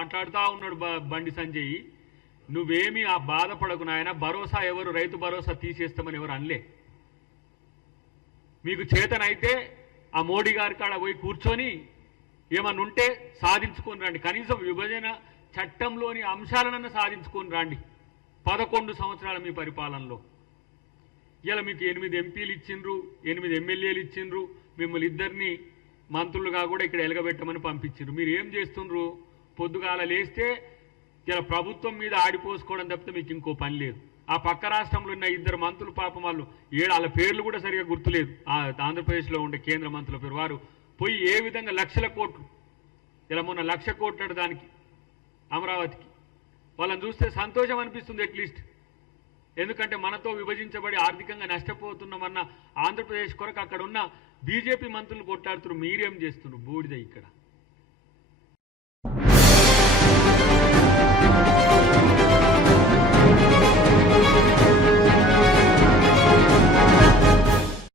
మాట్లాడుతూ ఉన్నాడు బండి సంజయ్. నువ్వేమీ ఆ బాధపడకు నాయన, భరోసా ఎవరు రైతు భరోసా తీసేస్తామని ఎవరు అనలే. మీకు చేతనైతే ఆ మోడీ గారి కాడ పోయి కూర్చొని ఏమన్నా ఉంటే సాధించుకొని రండి. కనీసం విభజన చట్టంలోని అంశాలనన్నా సాధించుకొని రండి. 11 సంవత్సరాల మీ పరిపాలనలో ఇలా మీకు 8 ఎంపీలు ఇచ్చిండ్రు, 8 ఎమ్మెల్యేలు ఇచ్చిండ్రు, మిమ్మల్ని ఇద్దరిని మంత్రులుగా కూడా ఇక్కడ ఎలగబెట్టమని పంపించిండ్రు. మీరు ఏం చేస్తుండ్రు? పొద్దుగాల లేస్తే ఇలా ప్రభుత్వం మీద ఆడిపోసుకోవడం తప్పితే మీకు ఇంకో పని లేదు. ఆ పక్క రాష్ట్రంలో ఉన్న 2 మంత్రులు పాపం వాళ్ళు వాళ్ళ పేర్లు కూడా సరిగా గుర్తులేదు. ఆంధ్రప్రదేశ్లో ఉండే కేంద్ర మంత్రుల పేరు. వారు పోయి ఏ విధంగా లక్షల కోట్లు, ఇలా మొన్న 1,00,000 కోట్లు దానికి అమరావతికి, వాళ్ళని చూస్తే సంతోషం అనిపిస్తుంది అట్లీస్ట్. ఎందుకంటే మనతో విభజించబడి ఆర్థికంగా నష్టపోతున్నామన్న ఆంధ్రప్రదేశ్ కొరకు అక్కడ ఉన్న బీజేపీ మంత్రులు కొట్టాడుతున్నారు. మీరేం చేస్తున్నారు? బూడిద ఇక్కడ.